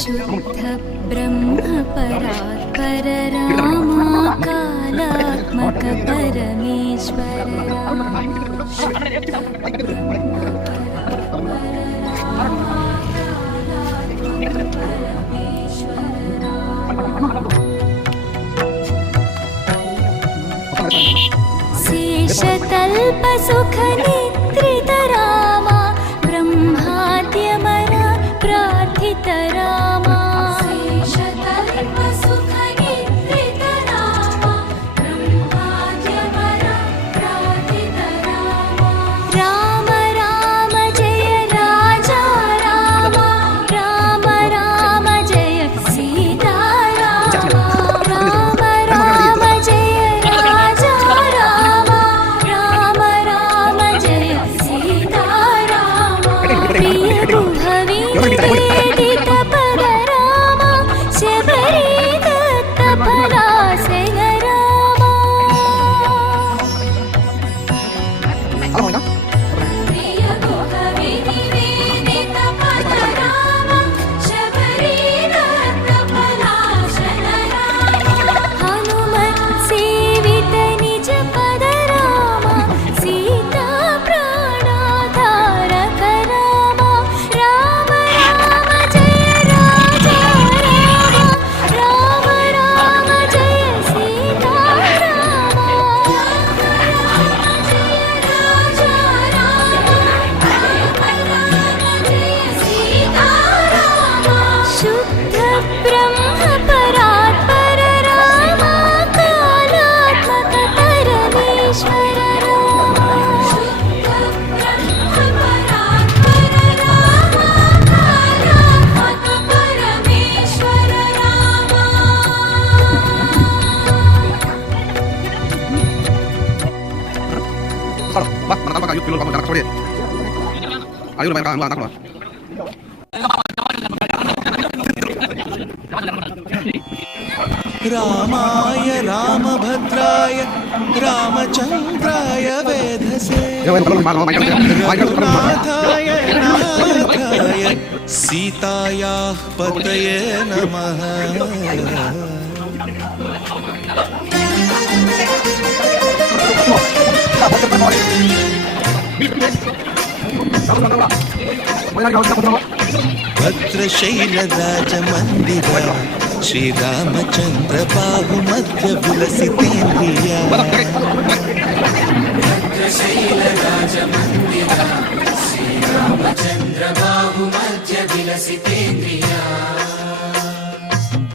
शुद्ध ब्रह्म परात्पर रामा कालात्मक परमेश्वर शेषतल्प सुख निद्रित रामा ब्रह्माद्यमर प्रार्थित रामा शेषतल्प सुख निद्रित रामा ब्रह्माद्यमर प्रार्थित रामा राम राम जय राजा रामा राम राम जय सीता रामा राम राम जय राजा रामा राम राम जय सीता रामा प्रिय भुभवि वेदित पद रामा शबरी दत्त पराशय रामा प्रिय भुभवि वेदित पद रामा शबरी दत्त पराशय रामा हनुमत सेवित निज पद रामा सीता प्राणाधारक रामा राम राम जय राजा रामा राम राम जय सीता रामा राम राम जय राजा रामा राम राम जय सीता रामा शुद्ध ब्रह्म परात्पर रामा कालात्मक परमेश्वर रामा शुद्ध ब्रह्म परात्पर रामा कालात्मक परमेश्वर रामा रामाय रामभद्राय रामचन्द्राय वेधसे रघुनाथाय नाथाय सीतायाः पतये नमः भद्रशैलराजमन्दिर श्रीरामचन्द्र बाहुमध्य विलसितेन्द्रिया भद्रशैलराजमन्दिर श्रीरामचन्द्र बाहुमध्य विलसितेन्द्रिया